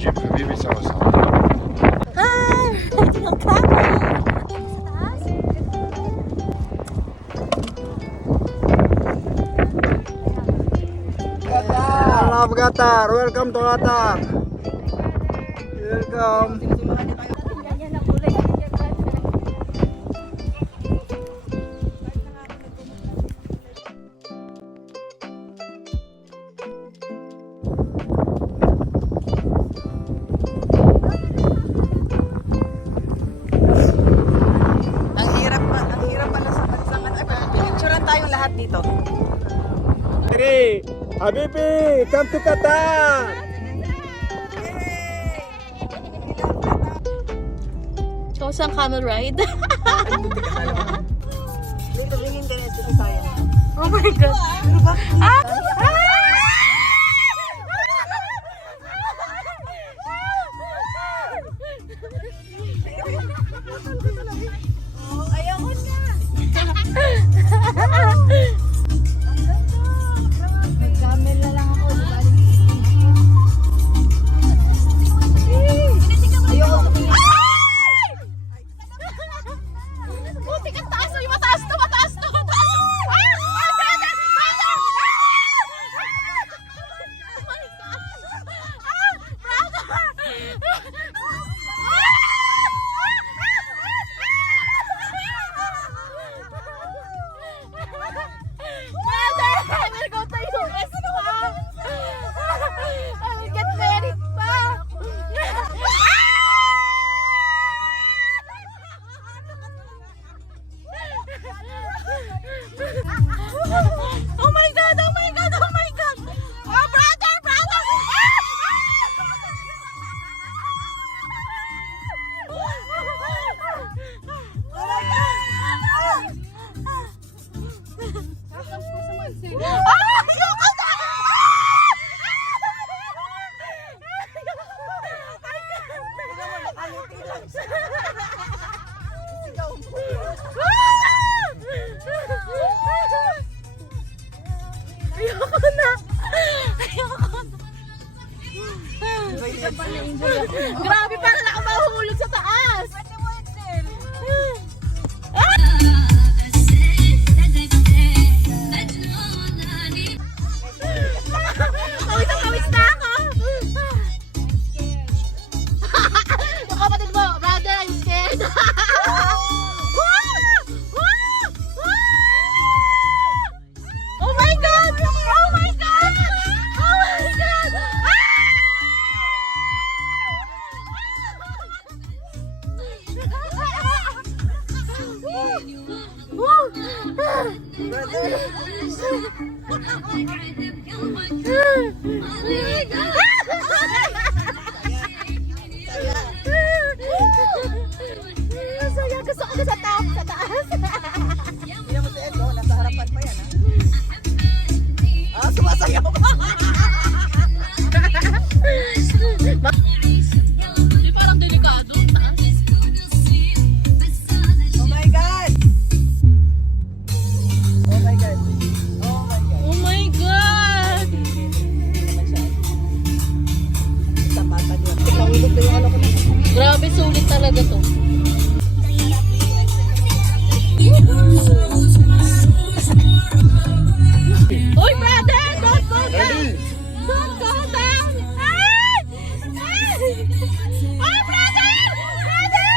Jeep Habibi sama-sama. Hello Qatar, welcome to Qatar. Welcome. Ang hirap pala sa bansangan. Ay, pinicturean tayong lahat dito. Hey, Habibi, come to Qatar. Chose ang camel ride. Dito, tingin ka na ito si Saya. Oh my God. Ano ba? Ayaw ko na. Nag-camel na lang ako. Ayaw ko. Buti ka taas. Ay, mataas to. Mataas to. Mataas. Oh my gosh. Brother. Brother, I will go to US pa. I will get married pa. Oh my God, oh my God, oh my God. Oh, brother, brother. Ayoko na! Ayoko na! Ayoko na! Grabe, parang ako mahuhulog sa taas! Pawis na pawis na ako! Yung kapatid mo, brother, I'm scared! Oh my God! Oh my God! Oh my God! Saya, gusto ko na sa top, sa taas. Hindi naman si Edo, nasa harapan pa yan, ha? Sumasayaw pa! Di parang delikado. Oh my God! Oh my God! Oh my God! Oh my God! Hindi naman siya. Tapatan yun. Nakahulog na yung ano ko na. Grabe, sulit talaga to. Uy, brother! Don't go down! Don't go down! Ay! Ay! Ay, brother! Brother!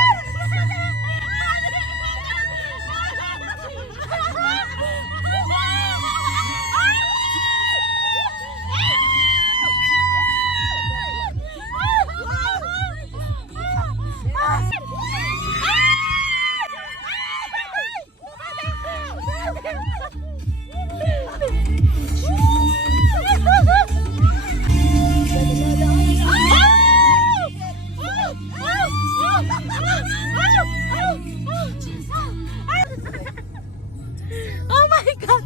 Oh my God!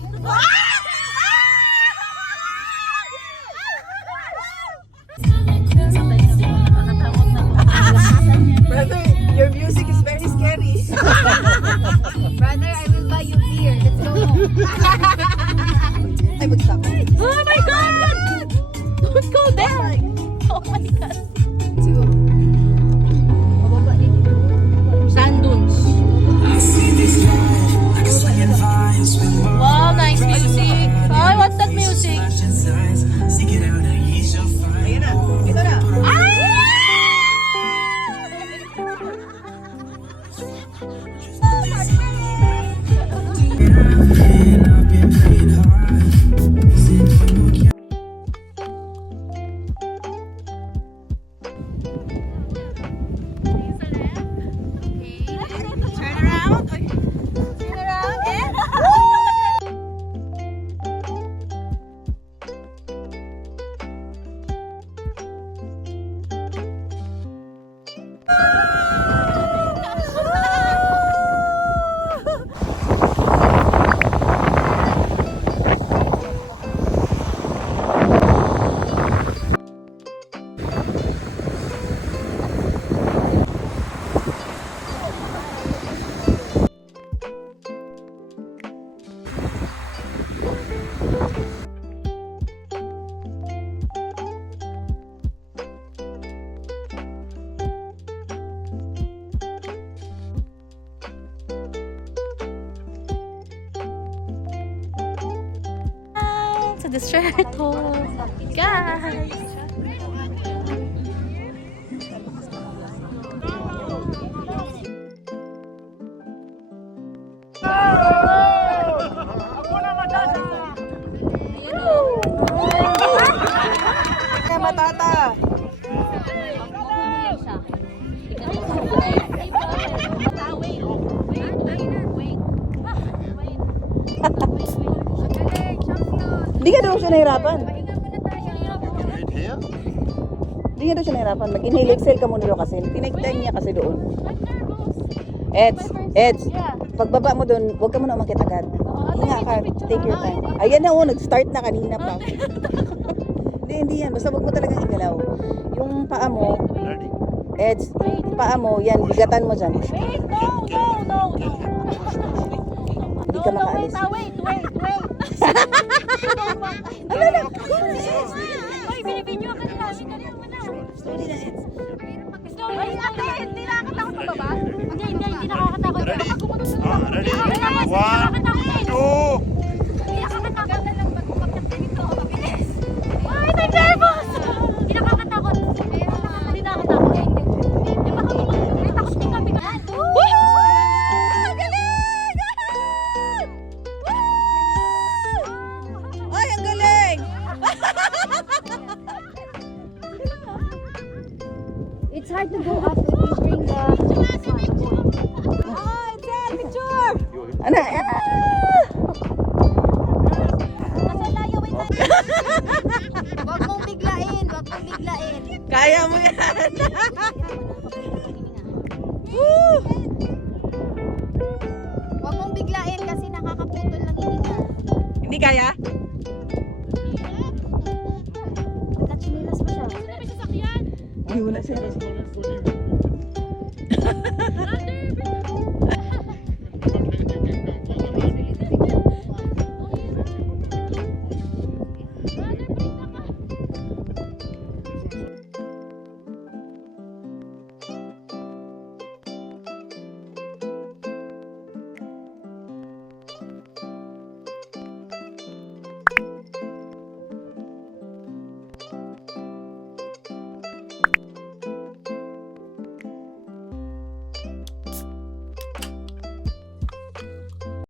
Brother, your music is very scary. Brother, I will buy you beer. Let's go home. I would stop. Oh my God! Don't go there! Oh my God! Distretto. Guys! Kaya matata. Hindi ka daw siya nahirapan. Hindi ka daw siya nahirapan. Mag-inhale exhale ka muna daw kasi. Tinake-time niya kasi doon. Eds, pagbaba mo doon, huwag ka muna umakit agad. Hinga ka, take your time. Ayan na, nag-start na kanina pa. Hindi yan. Basta huwag mo talagang igalaw. Yung paa mo, Eds, yung paa mo, yan, bigatan mo dyan. Hindi ka makaalis. Wait. Ano na? Hoy, binibidyo ka nila. Dali mo na. Slowly na, Eds. Ay, ate, hindi nakakatakot ka ba ba? Hindi nakakatakot. Ready? Ako muna sa Ready? Nakakatakot. 1, 2. Hindi nakakatakot na lang magkukapit dito. Mabilis. Ay, I'm nervous! Hindi nakakatakot. Hindi nakakatakot. Di ba kung may takot din kami ka? Ay, ang galing! It's hard to go up if you bring the Ano? Wag mong biglain, wag mong biglain. Kaya mo yan! Wag mong biglain kasi nakakaputol ng hininga. Hindi kaya? Nakachinilas pa siya. Hindi, wala siya.